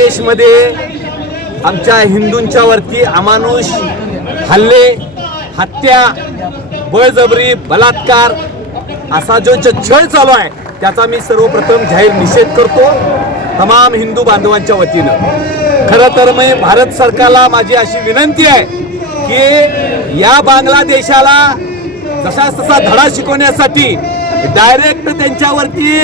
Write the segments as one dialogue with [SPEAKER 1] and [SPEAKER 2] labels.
[SPEAKER 1] देशमध्ये आमच्या हिंदूंच्या वरती अमानुष हल्ले हत्या बळजबरी बलात्कार असा जो छळ चालू आहे त्याचा मी सर्वप्रथम जाहीर निषेध करतो तमाम हिंदू बांधवांच्या वतीनं. खरं तर मी भारत सरकारला माझी अशी विनंती आहे की या बांगलादेशाला जसा तसा धडा शिकवण्यासाठी डायरेक्ट त्यांच्यावरती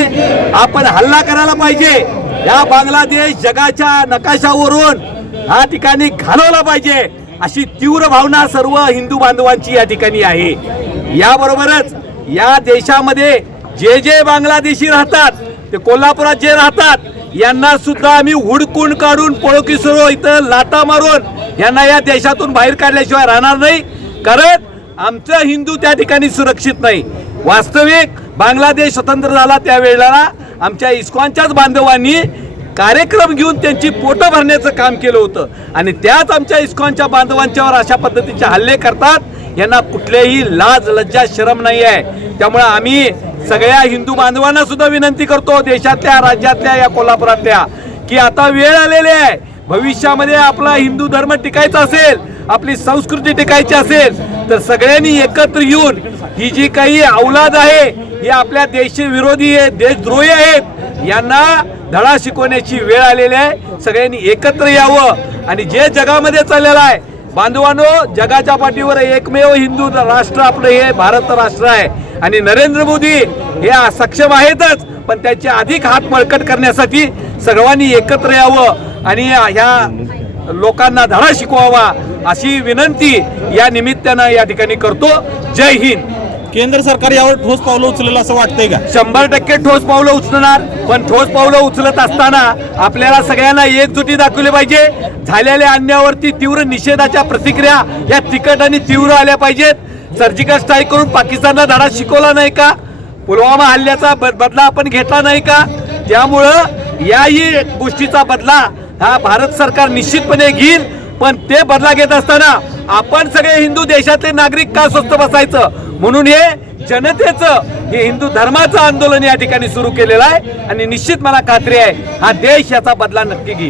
[SPEAKER 1] आपण हल्ला करायला पाहिजे. या बांगलादेश जगाच्या नकाशावरून या ठिकाणी घालवला पाहिजे अशी तीव्र भावना सर्व हिंदू बांधवांची या ठिकाणी आहे. याबरोबरच या देशामध्ये जे जे बांगलादेशी राहतात ते कोल्हापुरात जे राहतात यांना सुद्धा आम्ही हुडकून काढून पळोकीसरो इथं लाटा मारून यांना या देशातून बाहेर काढल्याशिवाय राहणार नाही. कारण आमचं हिंदू त्या ठिकाणी सुरक्षित नाही. वास्तविक बांगलादेश स्वतंत्र झाला त्यावेळेला आमच्या इस्कॉनच्याच बांधवांनी कार्यक्रम घेऊन त्यांची पोटं भरण्याचं काम केलं होतं. आणि त्याच आमच्या इस्कॉनच्या बांधवांच्यावर अशा पद्धतीचे हल्ले करतात यांना कुठलेही लाज लज्जा शरम नाही आहे. त्यामुळे आम्ही सगळ्या हिंदू बांधवांना सुद्धा विनंती करतो देशातल्या राज्यातल्या या कोल्हापुरातल्या की आता वेळ आलेली आहे. भविष्यामध्ये आपला हिंदू धर्म टिकायचा असेल आपली संस्कृती टिकायची असेल तर सगळ्यांनी एकत्र येऊन ही जी काही औलाद आहे हे आपल्या देशविरोधी विरोधी देशद्रोही आहेत. यांना धडा शिकवण्याची वेळ आलेली आहे. सगळ्यांनी एकत्र यावं. आणि जे जगामध्ये चाललेलं आहे बांधवांनो जगाच्या पाठीवर एकमेव हिंदू राष्ट्र आपलं हे भारत राष्ट्र आहे. आणि नरेंद्र मोदी हे सक्षम आहेतच पण त्याचे अधिक हात बळकट करण्यासाठी सर्वांनी एकत्र यावं आणि ह्या लोकांना धडा शिकवावा अशी विनंती या निमित्तानं या ठिकाणी करतो. जय हिंद.
[SPEAKER 2] केंद्र सरकार यावर ठोस पावलं उचलेलं असं वाटतंय का?
[SPEAKER 1] शंभर टक्के ठोस पावलं उचलणार पण ठोस पावलं उचलत असताना आपल्याला सगळ्यांना एकजुटी दाखवली पाहिजे. झालेल्या अन्यावरती तीव्र निषेधाच्या प्रतिक्रिया या तिकट आणि तीव्र आल्या पाहिजेत. सर्जिकल स्ट्राईक करून पाकिस्तानला धडा शिकवला नाही का? पुलवामा हल्ल्याचा ब- बदला आपण घेतला नाही का? त्यामुळं याही गोष्टीचा बदला हा भारत सरकार निश्चितपणे घेईल पण ते बदला घेत असताना आपण सगळे हिंदू देशातले नागरिक का स्वस्त बसायचं? म्हणून हे जनतेचं हे हिंदू धर्माचं आंदोलन या ठिकाणी सुरू केलेलं आहे. आणि निश्चित मला खात्री आहे हा देश याचा बदला नक्की घेईल.